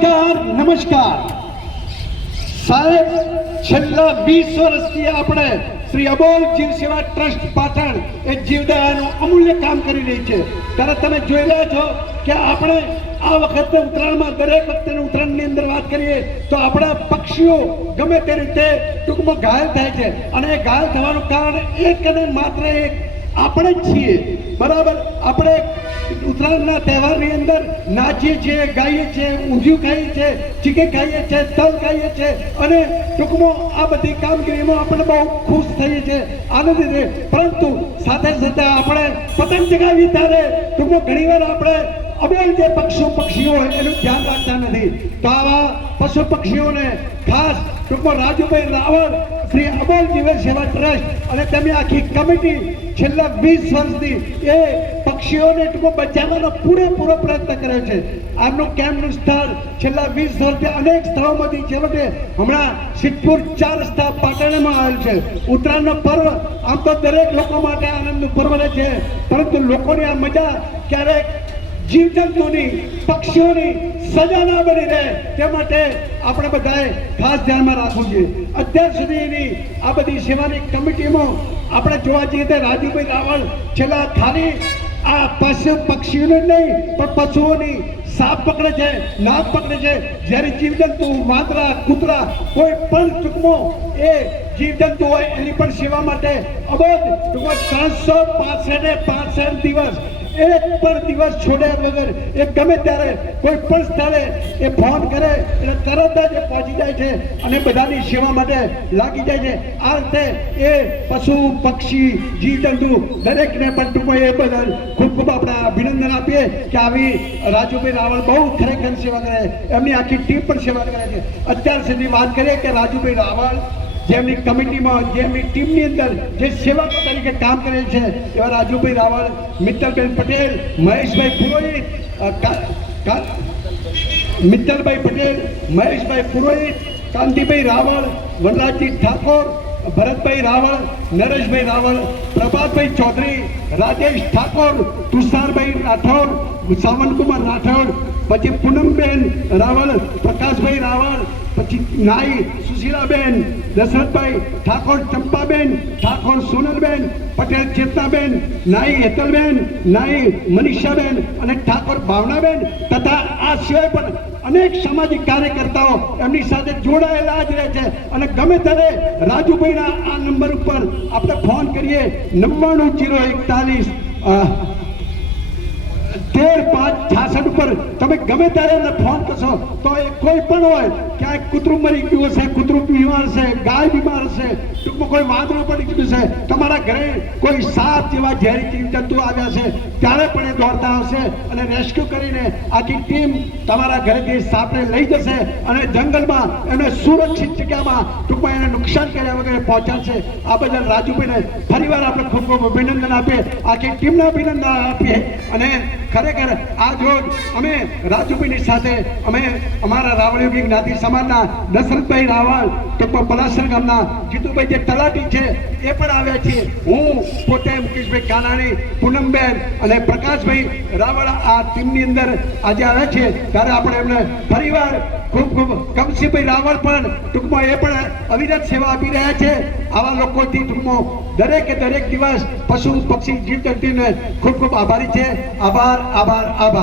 નમસ્કાર સાહેબ, છેલ્લા 20 વર્ષથી આપણે શ્રી અબોલ જીવ સેવા ટ્રસ્ટ પાટણ એ જીવદયાનું અમૂલ્ય કામ કરી રહી છે. ત્યારે તમે જોઈ રહ્યા છો કે આપણે આ વખતે ઉત્તરાયણમાં દરેક વખતે ઉત્તરાયણની અંદર વાત કરીએ તો આપણા પક્ષીઓ ગમે તે રીતે ટૂંકમાં ઘાયલ થાય છે, અને એ ઘાયલ થવાનું કારણ એક અને માત્ર એક આપણે જ છીએ. બરાબર, આપણે ઉત્તરાયણના તહેવારની અંદર નાચીએ છીએ, ગાઈએ છીએ, ઊંધિયું ખાઈએ છીએ, ચીકી ખાઈએ છીએ, તલ ખાઈએ છીએ, અને ટૂંકમાં આ બધી કામગીરીમાં આપણે બહુ ખુશ થઈએ છીએ, આનંદ થઈએ. પરંતુ સાથે સાથે આપણે પતંગ ચગાવીએ ત્યારે ટૂંકમાં ઘણીવાર આપણે અબોલ જે પક્ષીઓ એનું ધ્યાન રાખતા નથી. તો આવા પશુ પક્ષીઓને ખાસ ટૂંકમાં રાજુભાઈ રાવળ શ્રી અબોલ જીવ સેવા ટ્રસ્ટ અને તેમની આખી કમિટી છેલ્લા 20 વર્ષથી એ પક્ષીઓને ટૂંકમાં બચાવવાનો પૂરેપૂરો પ્રયત્ન કર્યો છે. આમનું કેમ્પનું સ્થળ છેલ્લા 20 વર્ષથી અનેક સ્થળોમાંથી છેવટે હમણાં સિદ્ધપુર 4 રસ્તા પાટણમાં આવેલ છે. ઉત્તરાયણનો પર્વ આમ તો દરેક લોકો માટે આનંદનું પર્વ રહે છે, પરંતુ લોકોની આ મજા ક્યારેક જીવજંતુની પક્ષીઓની સજા ના બની રહે તે માટે આપણે બધાએ ખાસ ધ્યાનમાં રાખવું જોઈએ. અત્યાર સુધીની આ બધી સેવાની કમિટીમાં આપણે જોવા જઈએ તો રાજુભાઈ રાવળ છેલ્લા ખાલી આ પક્ષીઓને નહીં પણ પશુઓની સાપ પકડે છે, નાગ પકડે છે, જ્યારે જીવજંતુ વાંદરા, કૂતરા, કોઈ પણ ટૂંકમાં એ જીવજંતુ હોય એની પણ સેવા માટે અબોધ ટૂંકમાં 365 દિવસ એક પણ દિવસ છોડ્યા વગર એ ગમે ત્યારે કોઈ પણ સ્થળે એ ફોન કરે એટલે તરત જ એ પહોંચી જાય છે અને બધાની સેવા માટે લાગી જાય છે. આ રીતે એ પશુ પક્ષી જીવજંતુ દરેકને પણ ટૂંકમાં એ બદલ ખૂબ ખૂબ આપણે અભિનંદન આપીએ કે આવી રાજુભાઈ રાવળ બહુ ખરેખર સેવા કરે, એમની આખી ટીમ પણ સેવા કરે છે. અત્યાર સુધી વાત કરીએ કે રાજુભાઈ રાવળ જેમની કમિટીમાં જેમની ટીમની અંદર જે સેવક તરીકે કામ કરે છે એવા રાજુભાઈ રાવળ, મિત્તલબેન પટેલ, મહેશભાઈ પુરોહિત, કાંતિભાઈ રાવળ, વનરાજજી ઠાકોર, ભરતભાઈ રાવળ, નરેશભાઈ રાવળ, પ્રભાતભાઈ ચૌધરી, રાજેશ ઠાકોર, તુષારભાઈ રાઠોડ, સાવનકુમાર રાઠોડ, પછી પૂનમબેન રાવળ, પ્રકાશભાઈ રાવળ, પછી નાઈ સુશીલાબેન, દશરથભાઈ ઠાકોર, ચંપાબેન ઠાકોર, સોનલબેન પટેલ, ચેતનાબેન, નાઈ હેતલબેન, નાઈ મનીષાબેન અને ઠાકોર ભાવનાબેન તથા આ સિવાય પણ અનેક સામાજિક કાર્યકર્તાઓ એમની સાથે જોડાયેલા જ રહે છે. અને ગમે ત્યારે રાજુભાઈના આ નંબર ઉપર આપણે ફોન કરીએ 99 041 ઉપર તમે ગમે ત્યારે એમને ફોન કરશો તો એ કોઈ પણ હોય, ક્યાંક કૂતરું મરી ગયું હશે, કૂતરું બીમાર હશે, ગાય બીમાર હશે, ટૂંકમાં કોઈ વાંદરું પડી ગયું છે, તમારા ઘરે કોઈ સાપ જેવા ઝેરી જીવજંતુ આવ્યા છે ત્યારે પણ એ દોડતા આવશે અને રેસ્ક્યુ કરીને આખી ટીમ તમારા ઘરેથી સાપને લઈ જશે અને જંગલમાં એને સુરક્ષિત જગ્યામાં ટૂંકમાં એને નુકસાન કર્યા વગર પહોંચાડશે. આ બદલ રાજુભાઈને ફરીવાર આપણે ખૂબ ખૂબ અભિનંદન આપીએ, આખી ટીમને અભિનંદન આપીએ. અને ખરેખર આજ રોજ અમે રાજુભાઈની સાથે અમે અમારા રાવળયોગી જ્ઞાતિ સમાજના દશરથભાઈ રાવળ, ટૂંકમાં પલાસર ગામના જીતુભાઈ જે તલાટી છે એ પણ આવ્યા છીએ. હું પોતે મુકેશભાઈ કાનાણી, પૂનમબેન અને પ્રકાશભાઈ રાવળ આ ટીમની અંદર આજે આવ્યા છે. ત્યારે આપણે એમને ફરીવાર ખૂબ ખૂબ કમસીભાઈ રાવળ પણ ટૂંકમાં એ પણ અવિરત સેવા આપી રહ્યા છે. આવા લોકોથી ટૂંકમાં દરેકે દરેક દિવસ પશુ પક્ષી જીવજંતુને ખૂબ ખૂબ આભારી છે. આભાર, આભાર, આભાર.